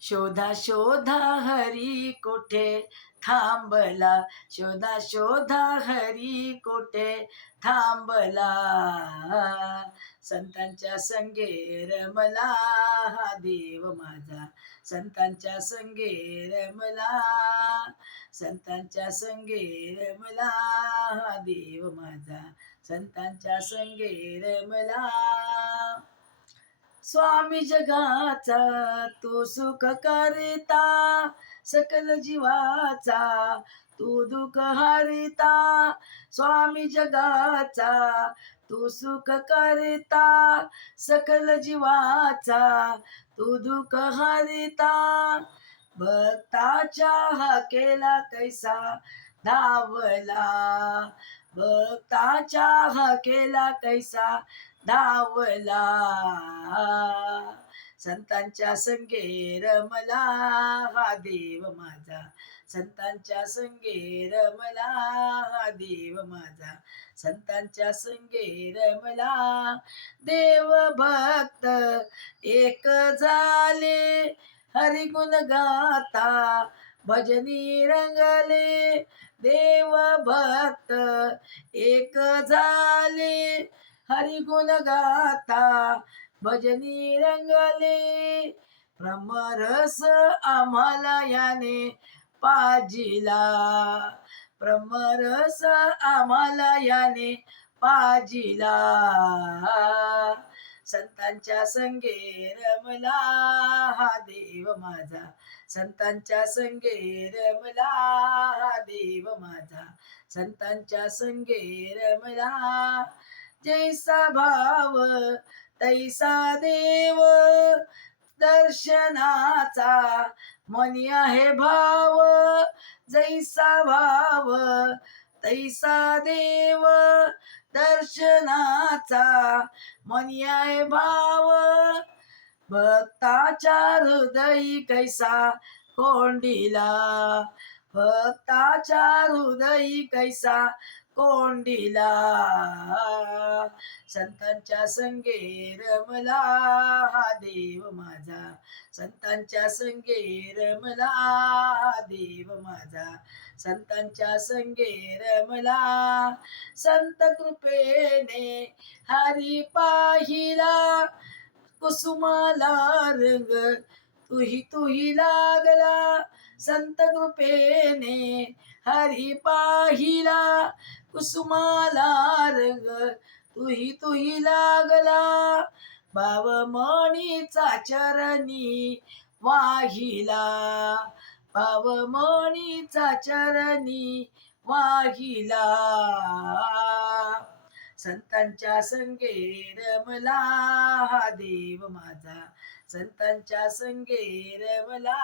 शोधा शोधा हरी कोठे? थांबला. शोधा शोधा हरी कोठे? थांबला. संतांच्या संगे रमला हा देव माझा. संतांच्या संगे रमला. संतांच्या संगे रमला हा देव माझा. संतांच्या संगे रमला. स्वामी जगाचा तू सुख करता सकल जीवाचा तू दुःख हरिता. स्वामी जगाचा तू सुख करता सकल जीवाचा तू दुःख हरिता. भक्ताच्या हकेला कैसा धावला भक्ताच्या हकेला कैसा धावला. संतांच्या संगे रमला. हा देव माझा. संतांच्या संगे रमला. हा देव माझा. संतांच्या संगे रमला. देव भक्त एक झाले. हरिगुण गाता. भजनी रंगले. देव भक्त एक झाले. हरिगुण गाता भजनी रंगले प्रमरस आम्हाला याने पाजिला. प्रमरस आम्हाला याने पाजिला. संतांच्या संगे रमला हा देव माझा. संतांच्या संगे रमला हा देव माझा. संतांच्या संगे रमला जैसा भाव तैसा देव दर्शनाचा मनी आहे भाव. जैसा भाव तैसा देव दर्शनाचा मनी आहे भाव. भक्ताच्या हृदयी कैसा कोंडीला भक्ताच्या हृदयी कैसा कोंडीला. संतांच्या संगे रमला हा देव माझा. संतांच्या संगे रमला हा देव माझा. संतांच्या संगे रमला. संत कृपेने हरी पाहिला. कुसुमाला रंग तुही तुही लागला संत कृपेने. हरी पाहिला कुसुमाला रंग. तुही तुही लागला भावमणीचा चरणी वाहिला. भावमणीचा चरणी वाहिला. संतांच्या संगे रमला हा देव माझा. संतांच्या संगे रमला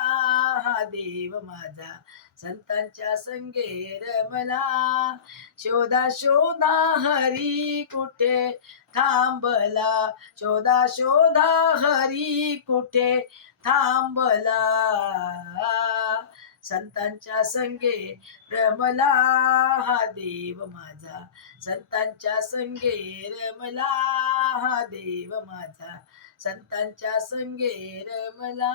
हा देव माझा. संतांच्या संगे रमला. शोधा शोधा हरी कुठे? थांबला. शोधा शोधा हरी कुठे? थांबला. संतांच्या संगे रमला हा देव माझा. संतांच्या संगे रमला हा देव माझा. संतांच्या संगे रमला